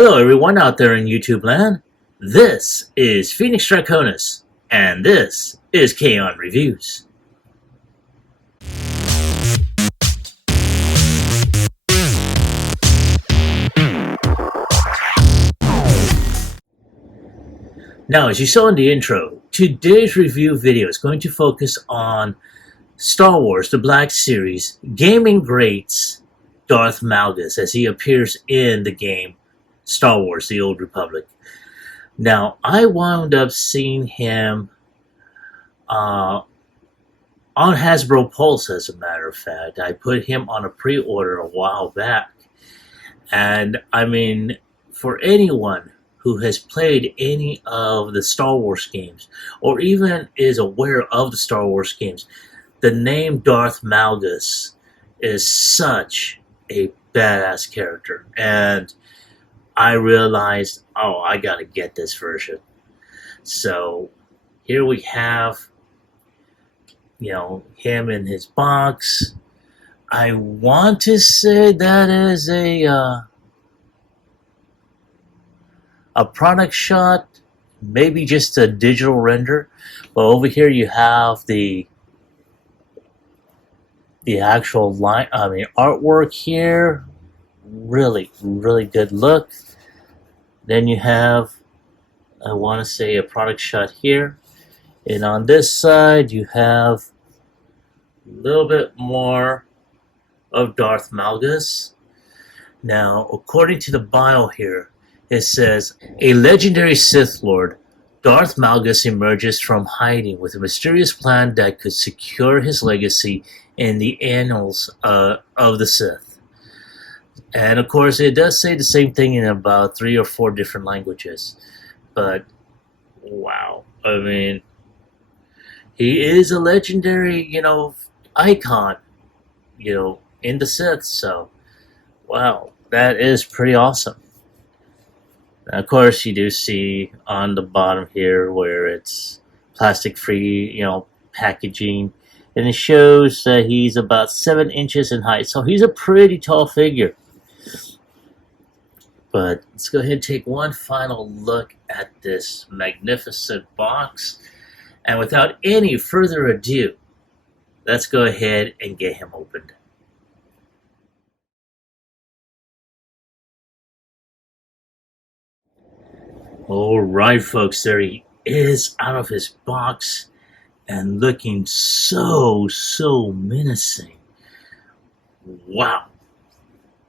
Hello, everyone out there in YouTube land. This is Phoenix Draconis, and this is Kaon Reviews. Now, as you saw in the intro, today's review video is going to focus on Star Wars The Black Series gaming greats Darth Malgus as he appears in the game Star Wars The Old Republic. Now, I wound up seeing him on Hasbro Pulse, as a matter of fact. I put him on a pre-order a while back. And I mean, for anyone who has played any of the Star Wars games, or even is aware of the Star Wars games, the name Darth Malgus is such a badass character. And I realized, oh, I gotta get this version. So here we have, him in his box. I want to say that is a product shot, maybe just a digital render. But over here you have the actual artwork here. Really, really good look. Then you have, I want to say, a product shot here. And on this side, you have a little bit more of Darth Malgus. Now, according to the bio here, it says, a legendary Sith Lord, Darth Malgus emerges from hiding with a mysterious plan that could secure his legacy in the annals of the Sith. And of course, it does say the same thing in about 3 or 4 different languages. But, wow. I mean, he is a legendary, icon, in the Sith. So, wow, that is pretty awesome. Now, of course, you do see on the bottom here where it's plastic-free, packaging. And it shows that he's about 7 inches in height. So he's a pretty tall figure. But let's go ahead and take one final look at this magnificent box. And without any further ado, let's go ahead and get him opened. Alright, folks, there he is out of his box and looking so menacing. Wow.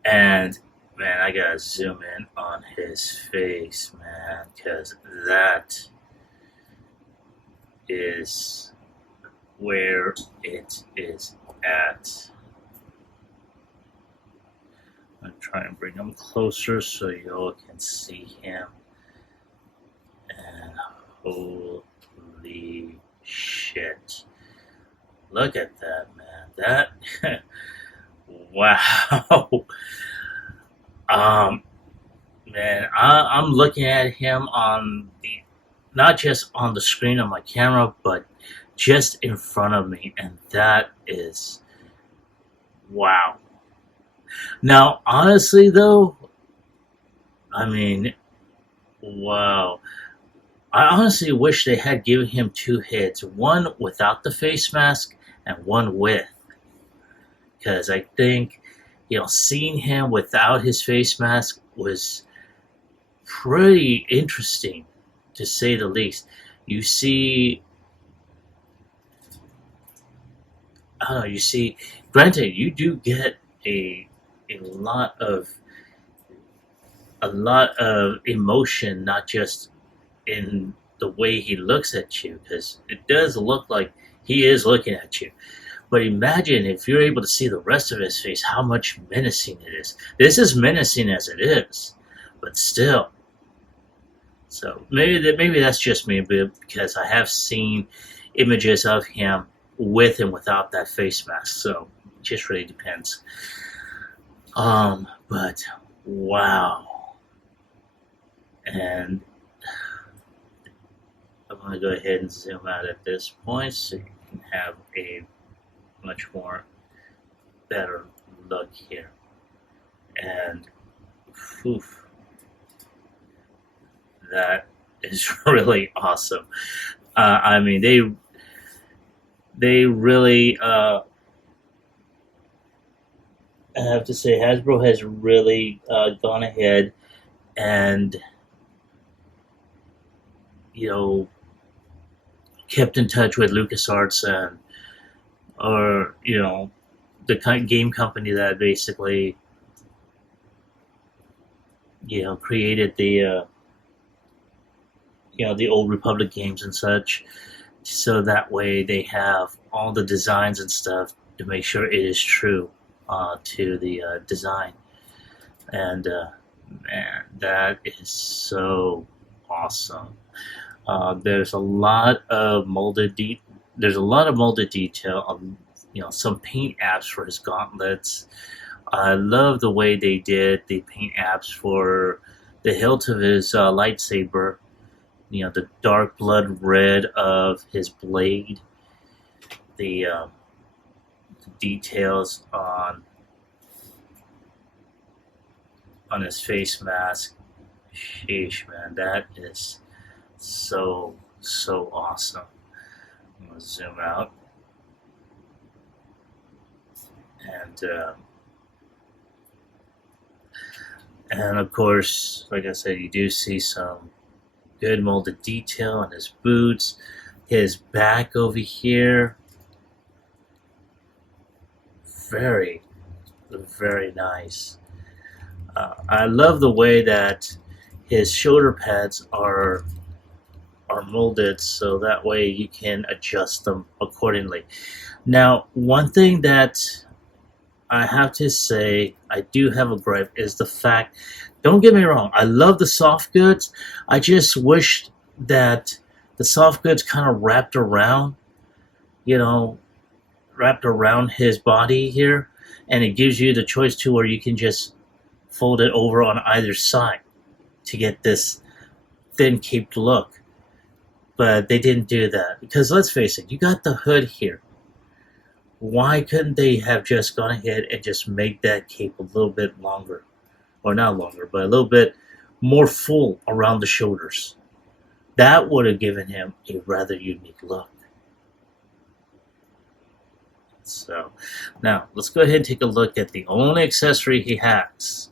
And man, I gotta zoom in on his face, man, because that is where it is at. I'm gonna try and bring him closer so y'all can see him. And holy shit. Look at that, man. That wow. Man, I'm looking at him on not just on the screen of my camera, but just in front of me, and that is wow. Now, honestly though, I mean, wow. I honestly wish they had given him 2 heads, one without the face mask and one with. Because I think, seeing him without his face mask was pretty interesting, to say the least. You see, granted, you do get a lot of emotion, not just in the way he looks at you, because it does look like he is looking at you. But imagine if you're able to see the rest of his face, how much menacing it is. This is menacing as it is, but still. So maybe that's just me, because I have seen images of him with and without that face mask. So it just really depends. But wow. And I'm going to go ahead and zoom out at this point so you can have a much more better look here. And oof, that is really awesome. I mean, they really, I have to say, Hasbro has really gone ahead and, you know, kept in touch with LucasArts and, or, you know, the game company that basically, you know, created the, you know, the old Republic games and such. So that way they have all the designs and stuff to make sure it is true to the design. And man, that is so awesome. There's a lot of there's a lot of molded detail on, you know, some paint apps for his gauntlets. I love the way they did the paint apps for the hilt of his lightsaber. You know, the dark blood red of his blade. The details on his face mask. Sheesh, man, that is so awesome. I'm gonna zoom out, and of course, like I said, you do see some good molded detail on his boots, his back over here. Very, very nice. I love the way that his shoulder pads are molded, so that way you can adjust them accordingly. Now, one thing that I have to say I do have a gripe is the fact, don't get me wrong, I love the soft goods. I just wish that the soft goods kind of wrapped around, you know, wrapped around his body here, and it gives you the choice to where you can just fold it over on either side to get this thin caped look. But they didn't do that, because let's face it, you got the hood here. Why couldn't they have just gone ahead and just make that cape a little bit longer, or not longer, but a little bit more full around the shoulders? That would have given him a rather unique look. So now let's go ahead and take a look at the only accessory he has,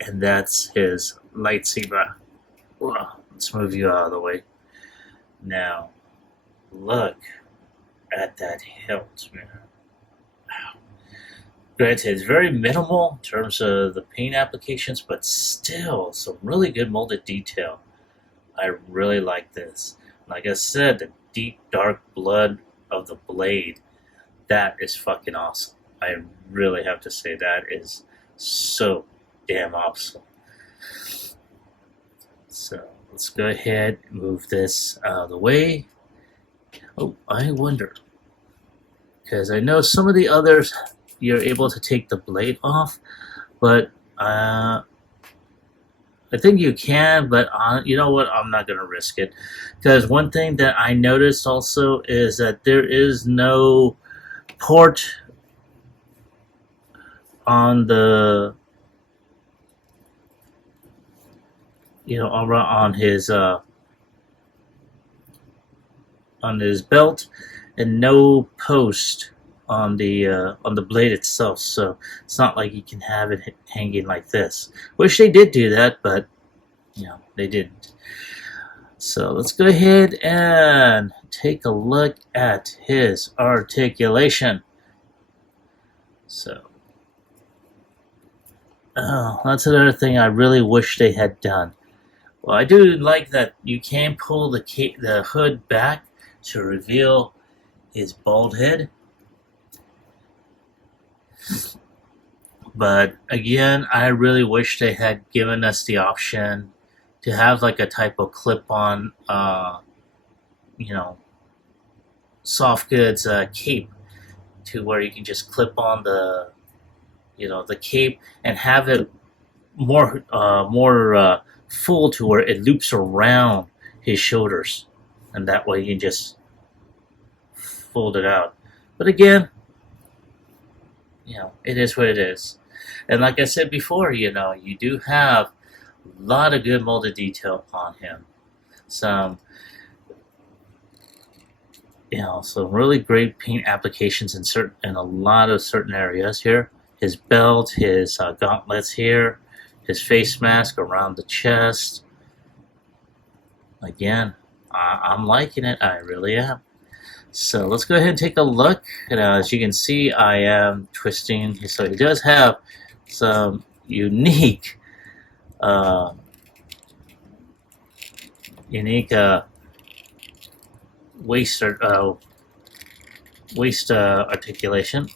and that's his lightsaber. Whoa, let's move you out of the way. Now look at that hilt, man. Wow. Granted, it's very minimal in terms of the paint applications, but still some really good molded detail. I really like this. Like I said, the deep dark blood of the blade, that is fucking awesome. I really have to say that is so damn awesome. So let's go ahead and move this out of the way. Oh, I wonder, because I know some of the others you're able to take the blade off, but I think you can, but you know what? I'm not going to risk it. Because one thing that I noticed also is that there is no port on the, you know, on his belt, and no post on the blade itself, so it's not like you can have it hanging like this. Wish they did do that, but you know, they didn't. So let's go ahead and take a look at his articulation. So that's another thing I really wish they had done. Well, I do like that you can pull the hood back to reveal his bald head. But again, I really wish they had given us the option to have like a type of clip-on, you know, soft goods cape, to where you can just clip on the, you know, the cape and have it more full, to where it loops around his shoulders, and that way you can just fold it out. But again, you know, it is what it is. And like I said before, you know, you do have A lot of good molded detail on him. Some, some really great paint applications in a lot of certain areas here. His belt, his gauntlets here, his face mask around the chest. Again, I'm liking it. I really am. So let's go ahead and take a look. As you can see, I am twisting. So he does have some unique, waist articulation.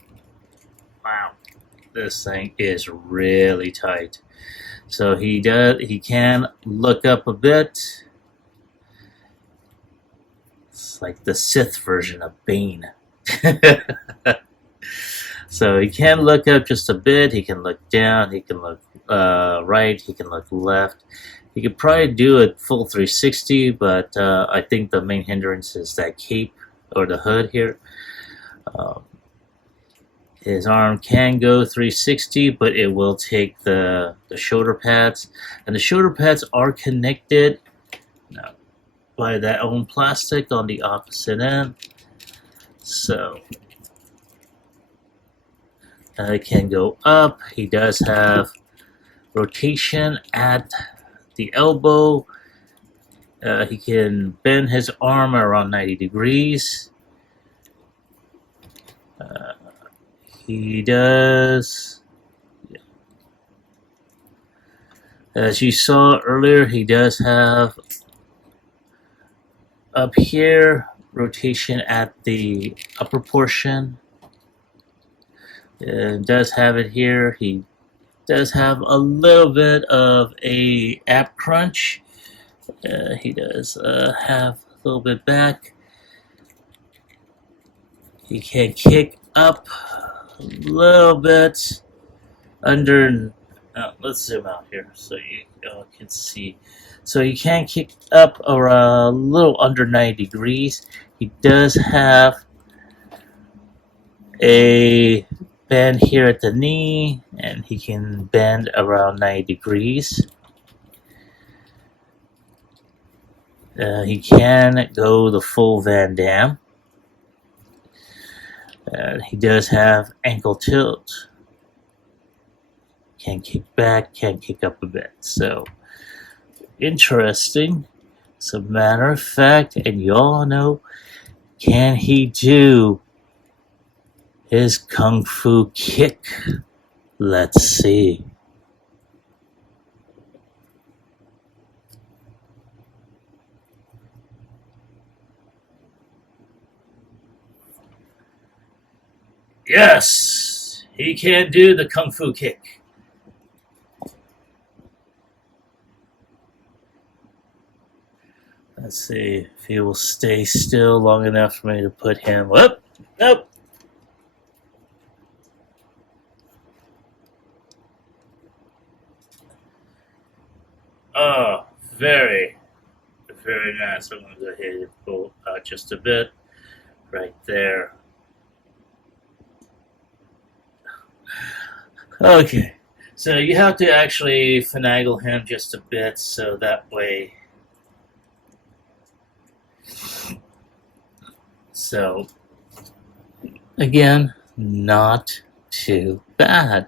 Wow, this thing is really tight. So he can look up a bit. It's like the Sith version of Bane. So he can look up just a bit. He can look down. He can look right. He can look left. He could probably do a full 360, but I think the main hindrance is that cape or the hood here. His arm can go 360, but it will take the shoulder pads. And the shoulder pads are connected by that own plastic on the opposite end. So it can go up. He does have rotation at the elbow. He can bend his arm around 90 degrees. He does, as you saw earlier, he does have up here rotation at the upper portion. It does have it here. He does have a little bit of a ab crunch. He does have a little bit back. He can kick up a little bit under. Let's zoom out here so you can see. So he can kick up a little under 90 degrees. He does have a bend here at the knee, and he can bend around 90 degrees. He can go the full Van Damme. He does have ankle tilt. Can kick back, can kick up a bit. So, interesting. As a matter of fact, and you all know, can he do his Kung Fu kick? Let's see. Yes, he can do the Kung Fu kick. Let's see if he will stay still long enough for me to put him up. Nope. Oh, very, very nice. I'm going to go ahead and pull out just a bit right there. Okay, so you have to actually finagle him just a bit so that way. So, again, not too bad.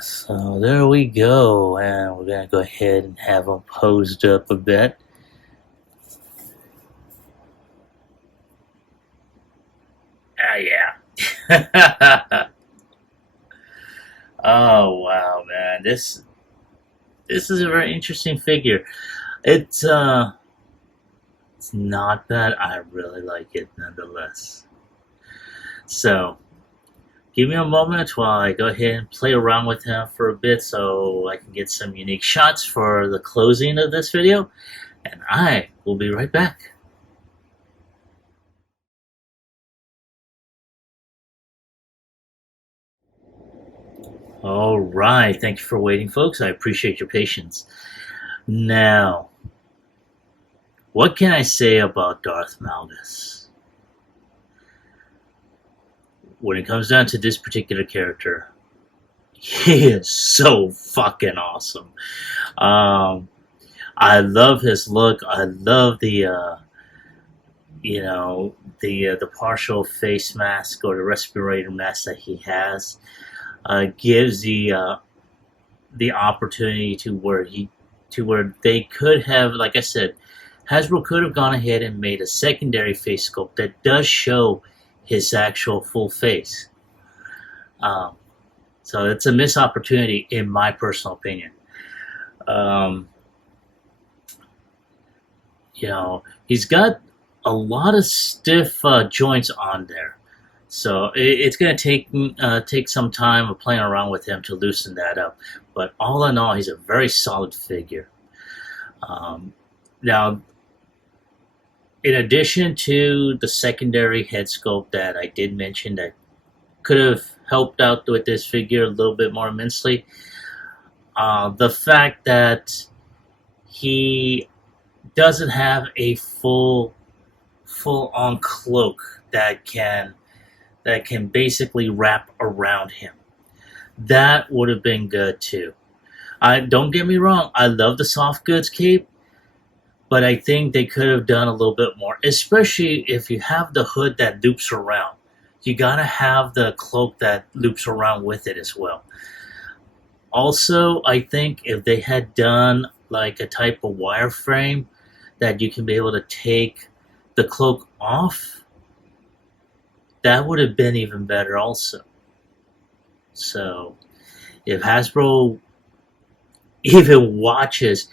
So there we go, and we're going to go ahead and have him posed up a bit. Ah, yeah. Oh, wow, man. This is a very interesting figure. It's not bad. I really like it nonetheless. So, give me a moment while I go ahead and play around with him for a bit so I can get some unique shots for the closing of this video, and I will be right back. All right, thank you for waiting, folks. I appreciate your patience. Now, what can I say about Darth Malgus? when it comes down to this particular character, he is so fucking awesome. Um, I love his look. I love the partial face mask or the respirator mask that he has. Gives the opportunity to where they could have, like I said, Hasbro could have gone ahead and made a secondary face sculpt that does show his actual full face. So it's a missed opportunity, in my personal opinion. He's got a lot of stiff joints on there, so it's going to take some time of playing around with him to loosen that up. But all in all, he's a very solid figure. Now, in addition to the secondary head sculpt that I did mention that could have helped out with this figure a little bit more immensely, the fact that he doesn't have a full-on cloak that can basically wrap around him, that would have been good too. Don't get me wrong, I love the soft goods cape, but I think they could have done a little bit more, especially if you have the hood that loops around. You gotta have the cloak that loops around with it as well. Also, I think if they had done like a type of wireframe that you can be able to take the cloak off, that would have been even better also. So, if Hasbro even watches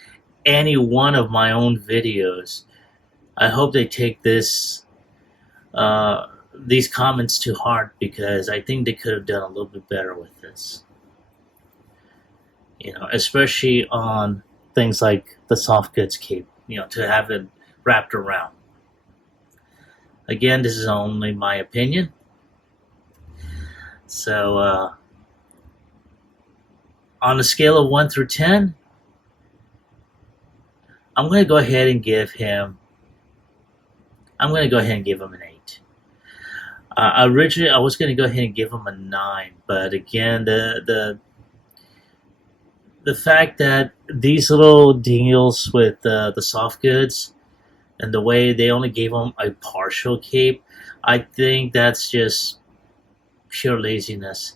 any one of my own videos, I hope they take these comments to heart, because I think they could have done a little bit better with this. Especially on things like the soft goods cape, to have it wrapped around. Again, this is only my opinion. So, on a scale of 1 through 10, I'm going to go ahead and give him an 8. Originally, I was going to go ahead and give him a 9, but again, the fact that these little deals with the soft goods and the way they only gave him a partial cape, I think that's just pure laziness.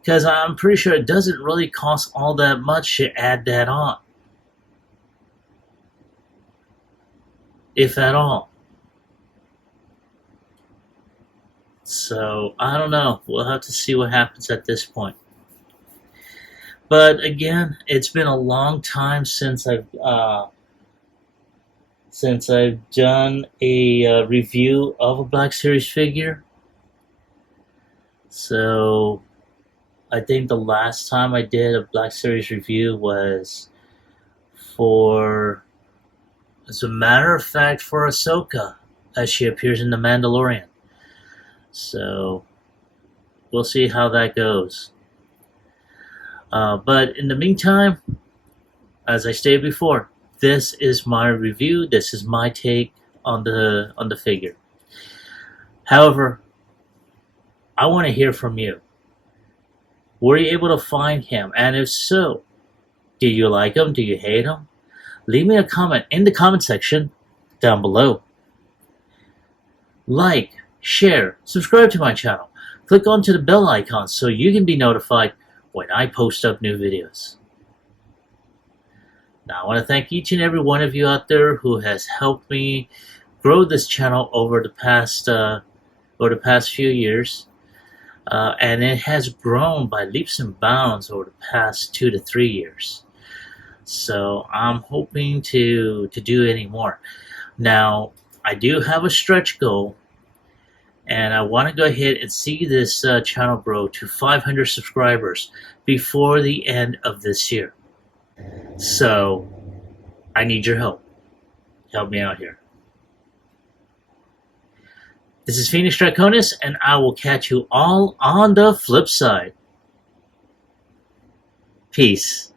Because I'm pretty sure it doesn't really cost all that much to add that on, if at all. So, I don't know. We'll have to see what happens at this point. But again, it's been a long time since I've done a review of a Black Series figure. So, I think the last time I did a Black Series review was as a matter of fact, for Ahsoka, as she appears in The Mandalorian. So, we'll see how that goes. But in the meantime, as I stated before, this is my review. This is my take on the figure. However, I want to hear from you. Were you able to find him? And if so, do you like him? Do you hate him? Leave me a comment in the comment section down below. Like, share, subscribe to my channel. Click onto the bell icon so you can be notified when I post up new videos. Now, I want to thank each and every one of you out there who has helped me grow this channel over the past few years. And it has grown by leaps and bounds over the past 2 to 3 years. So I'm hoping to do any more. Now, I do have a stretch goal, and I want to go ahead and see this channel grow to 500 subscribers before the end of this year. So I need your help. Help me out here. This is Phoenix Draconis, and I will catch you all on the flip side. Peace.